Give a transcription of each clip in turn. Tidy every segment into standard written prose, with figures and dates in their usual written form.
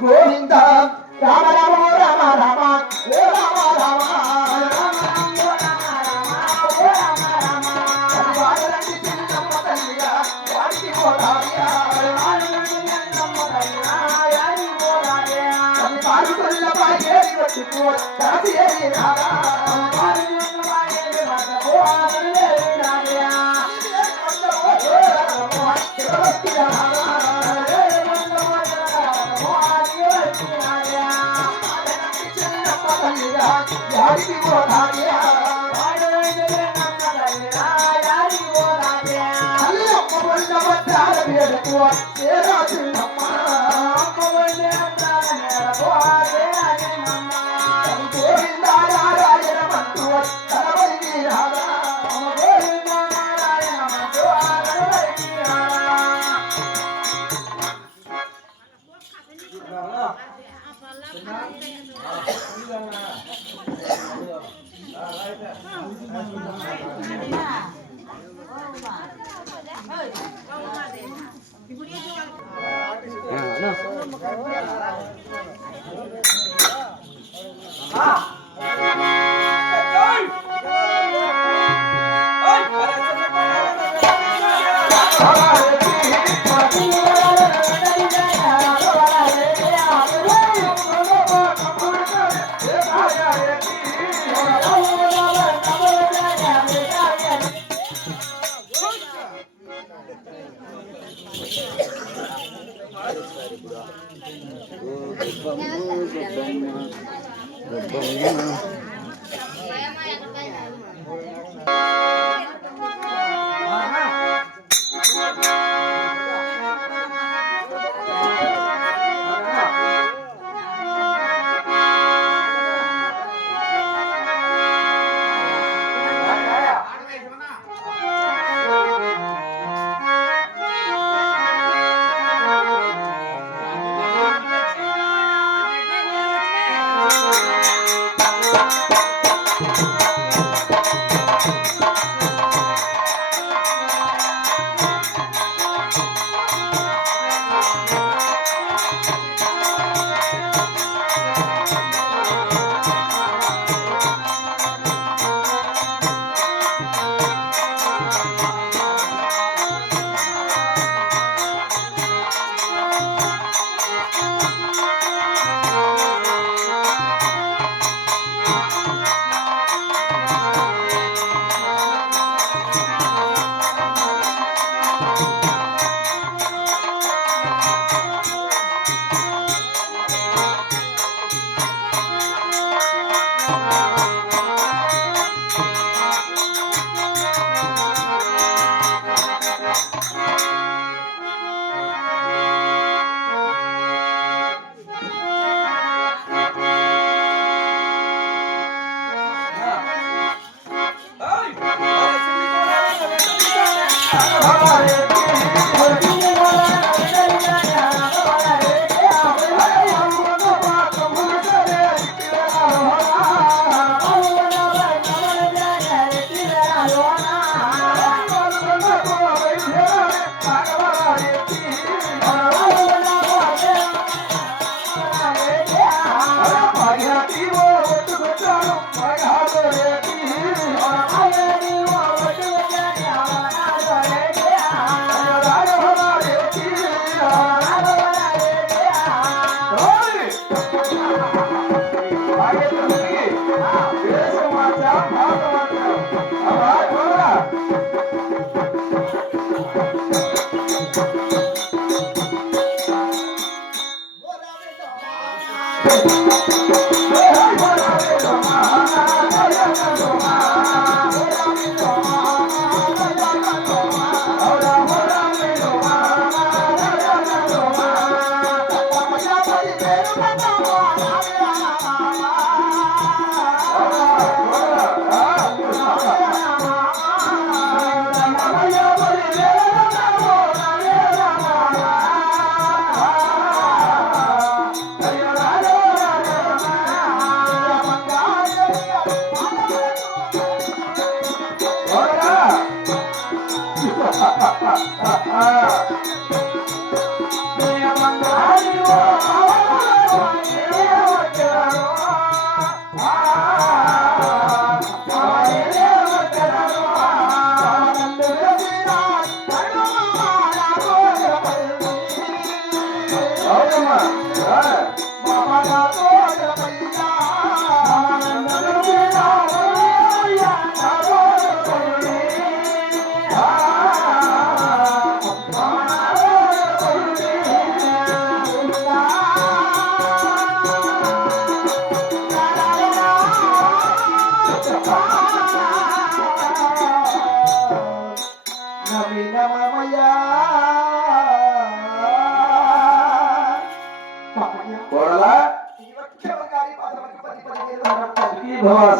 గోవింద రామ రామ రామ రామ ఓ రామ రామ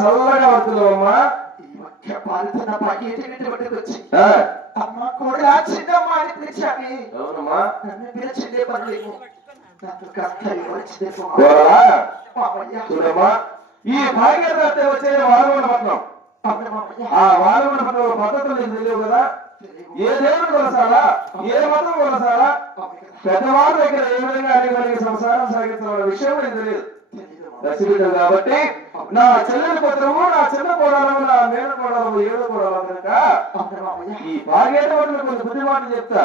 చల్లగా వస్తున్నావమ్మా. అమ్మ కూడా చిన్నమ్మ అని పిలిచావి. అవునమ్మా. నన్ను పిలిచిందే పర్లేదు. చూడమ్మా, ఈ భాగ్యత వచ్చే వారవనపట్నం. ఆ వారవనపట్నంలో పద్ధతులు నీకు తెలియవు కదా. ఏ దేవుడు కొలసాలా, ఏ మతం కొలసాలా, పెద్దవాళ్ళ దగ్గర ఏ విధంగా అనేక సంసారం సాగించాలన్న విషయం నీకు తెలియదు. దశబిడ్డం కాబట్టి నా చెల్లెలు పుత్రము, నా చిన్న కోడలము, నా మేన కోడలము, ఏడు కోడలు కనుక ఈ భాగ్యతలు కొన్ని బుద్ధి మాటలు చెప్తా.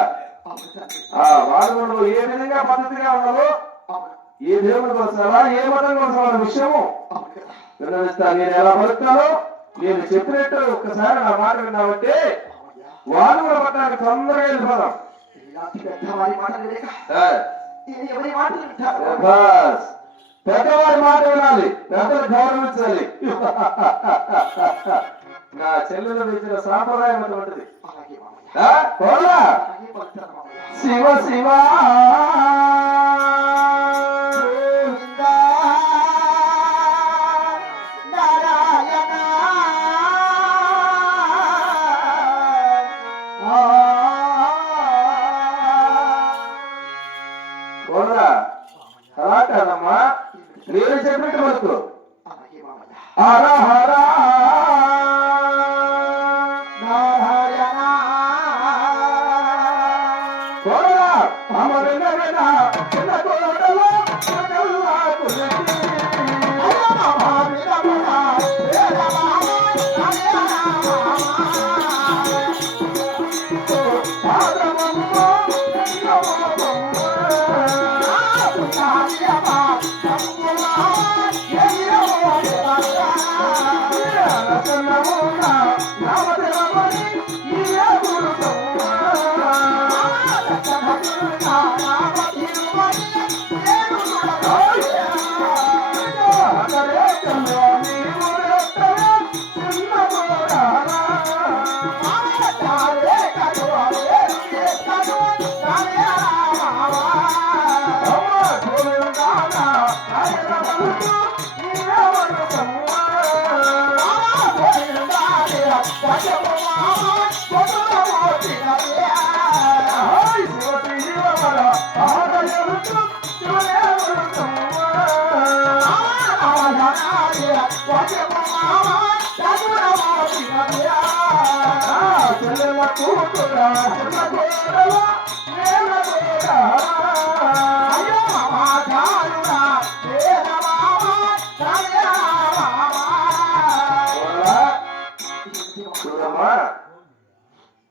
ఆ వారవనంలో ఏ విధంగా పద్ధతిగా ఉన్నావో, ఏ దేవుడు కొలసాలా, ఏ మతం కొలసాలన్న విషయము విన్నవిస్తా. నేను ఎలా పలుకుతానో నేను చెప్పినట్టు ఒక్కసారి నా మాట విన్నామంటే వానవుల పట్టణానికి తొందరగా వెళ్ళిపోదాం. పెద్దవాడి మాట వినాలి, పెద్దలు గౌరవించాలి. నా చెల్లెలు ఇచ్చిన సాంప్రదాయం అటువంటిది. శివ శివ అలా కాదమ్మా, నేను చెప్పినట్టు వరకు హర హర నారాయణ కోడలా అమరణ చిన్న కోడలు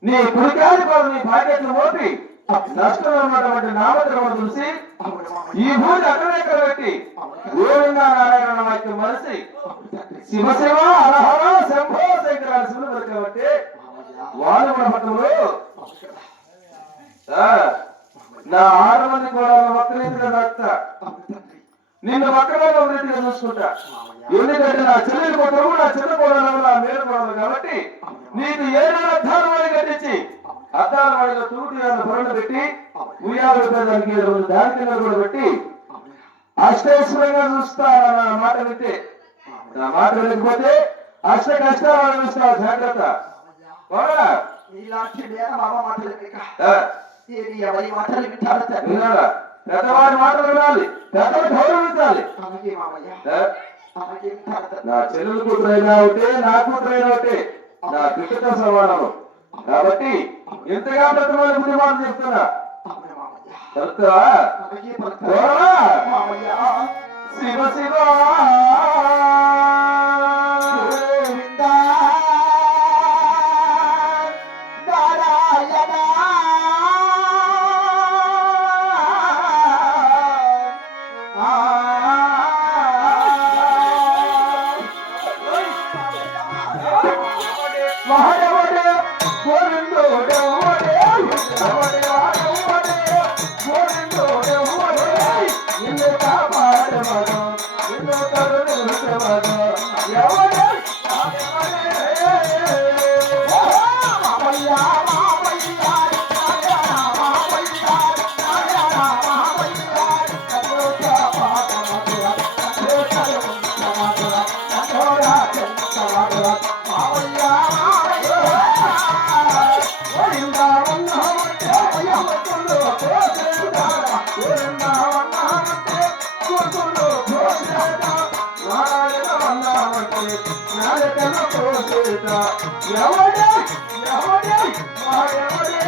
నీ కుడికాలి పనులు నీ భాగ్యతను మోపి నష్టం ఉన్నటువంటి నామద్రమను చూసి ఈ భూమి అగ్రరేఖలు పెట్టి గోవిందా నారాయణ వాక్యం మనసి శివ శివ హరహర శంభో శంకరాల శివులు దొరకబట్టి వానగుణ పట్టణంలో నా 6 మంది కూడా వక్రీతిగా నడుతా, నిన్ను వక్రమైన రీతిగా చూసుకుంటా. ఎందుకంటే నా చెల్లెలు కొట్టము, నా చిన్న కోడలు, నా మేలు కోడలు కాబట్టి నీకు 7 అద్దాల వాడి కట్టించి అద్దాల వాడిలో తూటి పొరలు పెట్టి ఉయ్యాలు దానికి దాని కింద కూడా పెట్టి అష్టైశ్వర్యంగా చూస్తా. నా మాట వింటే, నా మాట వినకపోతే అష్ట కష్టాలు అనుభవిస్తావు. జాగ్రత్త. పెద్దవాడి మాటలు వినాలి, పెద్దలు గౌరవించాలి. నా చెల్లెలు కూతురైనా ఒకటే, నా కూతురైనా ఒకటే, నా బిడ్డతో సమానం. కాబట్టి ఇంతగా బ్రతమాలి ముందు మాట చెప్తున్నా అవును మామయ్య. చెప్తావా అలాగే పలుకుతా. చూడరా? మామయ్య. శివ శివ గోవిందా నారాయణ మహాదేవుడే గోవిందుడెవ్వడే ఎవడే వాడెవ్వడే గోవిందుడెవ్వడే నిన్ను కాపాడెవడు నిన్ను కరుణించెవడు ఎవడే మామయ్య మామయ్య నారాయణ మామయ్య నారాయణ మామయ్య కన్నోట పాదమధుర కన్నోట మధుర కన్నోట మధుర మామయ్య మామయ్య గోవిందా ఉన్నామంటే అయ్యమ్మతులు గోవిందా గోవిందా ఉన్నామంటే గోకులు గోవిందా నారాయణ ఉన్నామంటే నారకన కోసేట ఎవడే ఎవడే వాడెవడే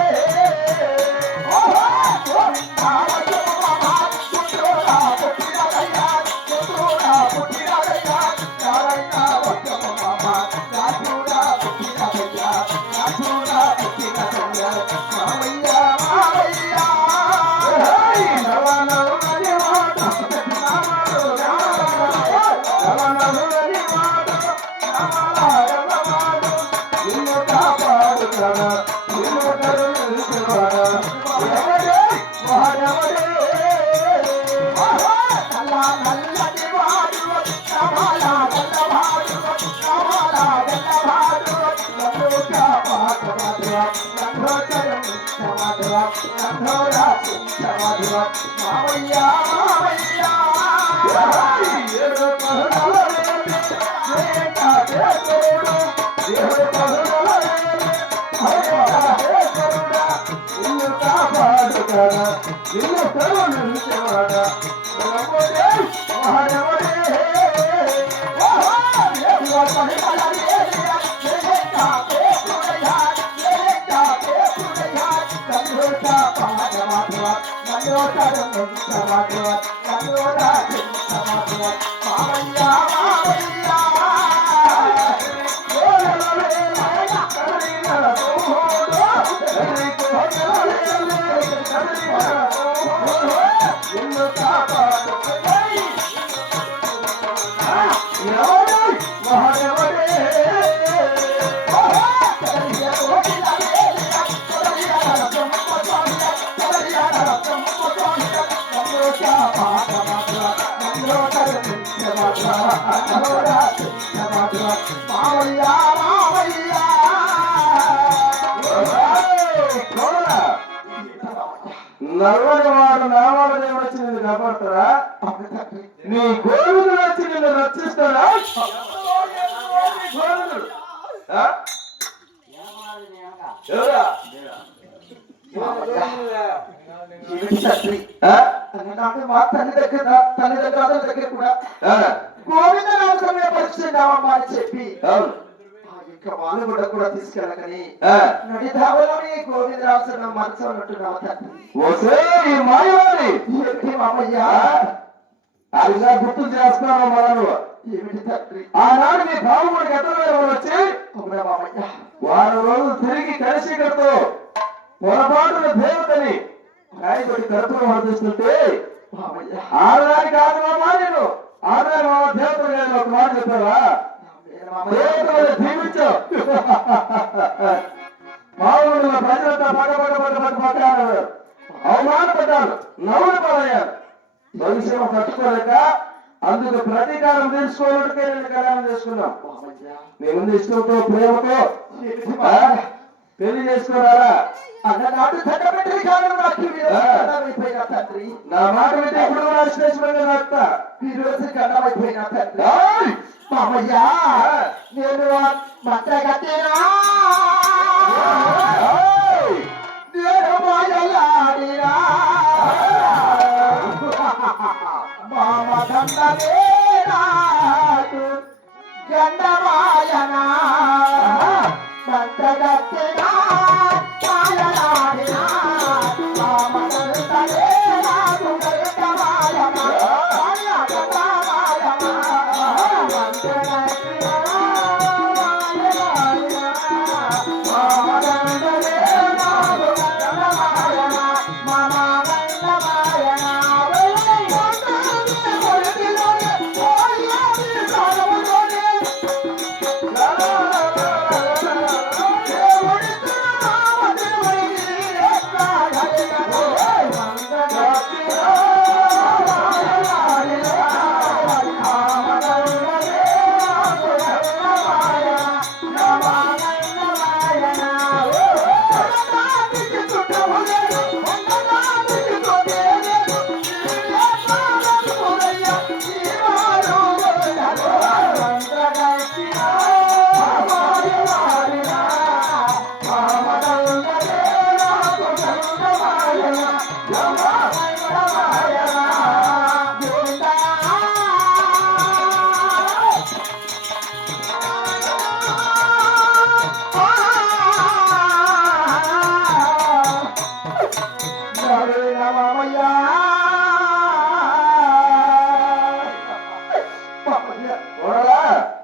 మామయ్య మామయ్య నల్వని వాడు నామాల దేవుడు వచ్చి నిన్ను కాపాడుతారా? నీ గోవిందుడు వచ్చి నిన్ను రక్షిస్తారా? గోవిందుడు ఆ? ఎవరా? ఆ? మా తల్లి దగ్గర దగ్గర కూడా ఆ. గోవింద నామస్మరణ పరిచయం అని చెప్పి అవును. ఇంకా వాళ్ళు కూడా తీసుకెళ్ళకని ఆ. నడిధావలోని గోవిందరాజును మనసు ఉన్నట్టున్నావు తండ్రి. ఓసే ఈ మాయవాడి ఏమిటి మామయ్య? అదిగా గుర్తు చేస్తున్నాను మనను. ఏమిటి తండ్రి? ఆనాడు నీ బాబుడికి ఎత్తలో వచ్చి అవునా మామయ్య? వారం రోజులు తిరిగి కలిసి కడుతూ పొరపాటున దేవతని రాయబడి కడుపును వర్తిస్తుంటే మామయ్య ఆడదాని కాదు మామా నేను ఆడదాని మామ దేవతలు గారిని ఒక మాట చెప్పావా? దేవతలు జీవించావు మామూలు ప్రజలంతా పక్క అవమానపడ్డారు, నవ్వులు పడయ్యారు. భవిష్యత్తు తట్టుకోలేక అందుకు ప్రతీకారం తీసుకోవాలంటే నేను కళ్యాణం చేసుకున్నాం. నీ ముందు ఇష్టంతో ప్రేమతో పెళ్లి చేసుకోవాలా? అన్ననాడు దండపెట్టి కాలం నాకు గండమైపోయిన తండ్రి. నా మాట వింటే ఇప్పుడు కూడా విశ్లేషణగా నాకుతా. ఈ రోజు గండమైపోయిన తండ్రి. మామయ్య నేను మంత్రగతినా నేను మాయలాడినా మామ దండమే నాకు గండమాయనా మంత్రగతినా మాయలాడినా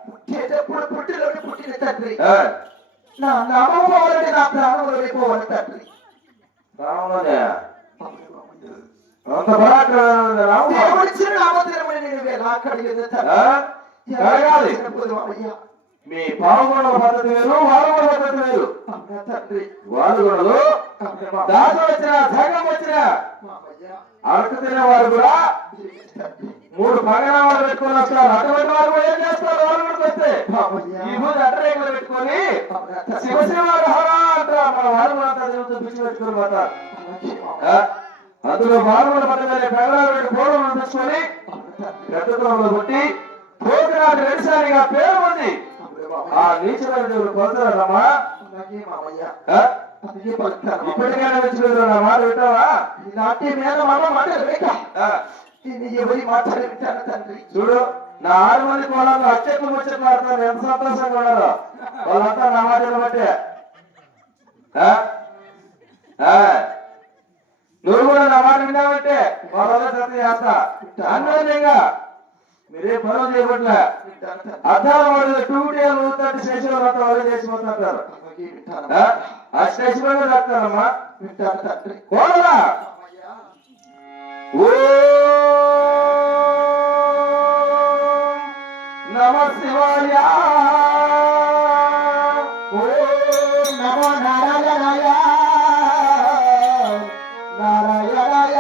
పుట్టేటప్పుడు పుట్టిలోని పుట్టిన తండ్రి నా నామం పోవాలంటే నా ప్రాణంలోనే పోవాలి తండ్రి. దేవుడిచ్చిన నామతిరమని నేను ఎలా కడిగేది మీ పావుగొండల పద్ధతి వేరు వారుగుండ పద్ధతి వేరు తండ్రి. వారుగుండలు దాసు వచ్చిన జగం వచ్చిన అరకు తినేవారు కూడా 3 పగనామాలు పెట్టుకొని వస్తారు. అటువంటి వారు కూడా ఏం చేస్తారు? వారుగుండకు వస్తే ఈ రోజు అడ్డరేకులు పెట్టుకొని శివశివ హరా అంటారు. మన వారుగుండంతా పిచ్చి పెట్టుకుని పోతారు. అందులో వారుగుండ పద్ధతి వేరే పగనాలు పెట్టి పూర్వం తెచ్చుకొని పెద్ద కులంలో కొట్టి పోకినాటి రెడ్డిసారిగా పేరు ఉంది. ఆ నీచమైన దేవుడు కొలుతారమ్మా. ఇప్పటికైనా మెచ్చుకుంటారు. నా మాట వింటావా? నాటి మీద మాట ఎవరి మాట్లాడి వింటాను తండ్రి. చూడు, నా 6 మంది కోడళ్ళు అచ్చట్లు ముచ్చట్లు ఆడతారు. ఎంత సంతోషంగా ఉన్నారు వాళ్ళంతా నా మాటలు బట్టే. నువ్వు కూడా నా మాట విన్నావంటే వాళ్ళ సత్యం చేస్తా. అన్యోన్యంగా మీరే పనులు చేయబట్లే అర్థాలు వాడు 2 డేలు 30 స్టేషన్ అంతా వాళ్ళు చేసిపోతుంటారు. ఆ స్టేషన్ మీద చెప్తారమ్మా. కోడలా ఓ నమ శివాయ ఓ నమో నారాయణాయ నారాయణాయ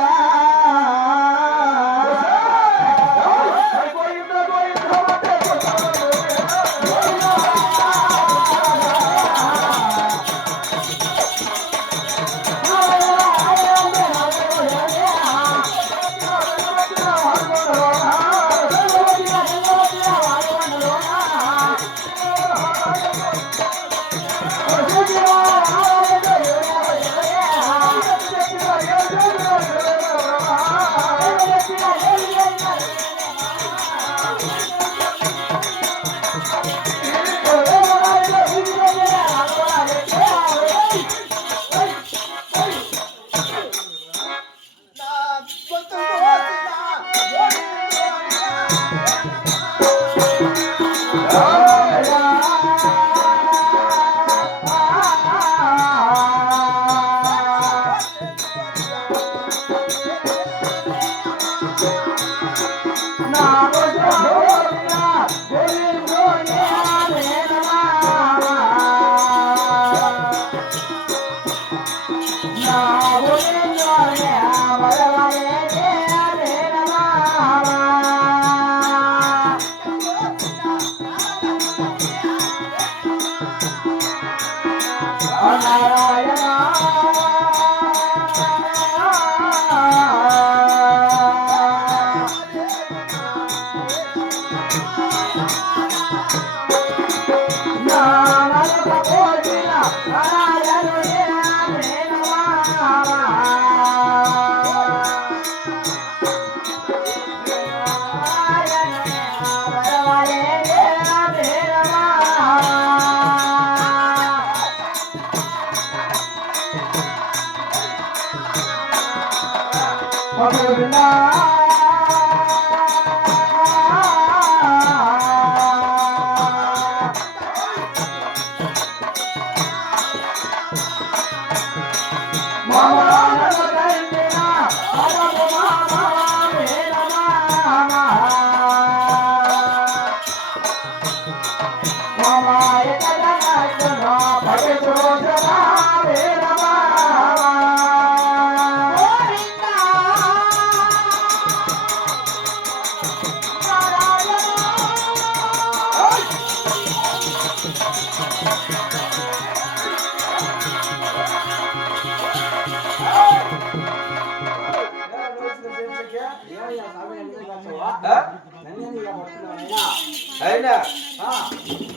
అయినా ఆ,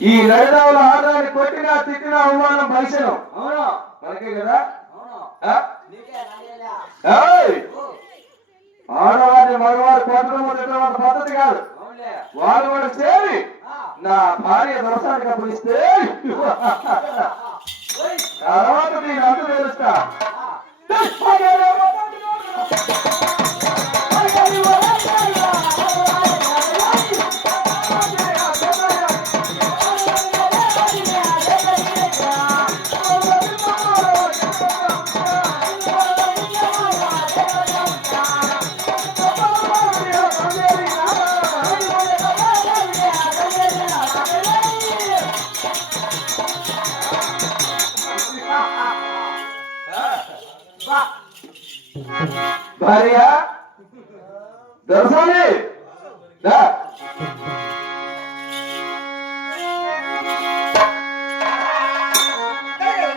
ఈ నడిదావుల ఆదాన్ని కొట్టినా తిట్టినా అవమానం పైసలు అవును మనకే కదా అవును ఆ? నీకే నాకేలా? ఏయ్! ఓ, ఆడవారిని మగవారు కొట్టడం తిట్టడం అంత పద్ధతి కాదు అవునులే. వాళ్ళు కూడా చేరి ఆ, నా భార్య దొరసానికి అప్పగిస్తే ఓయ్, తర్వాత నేను అంత తెలుస్తా ఆ, బా. భార్య దొరసాలి దా. ఏయ్,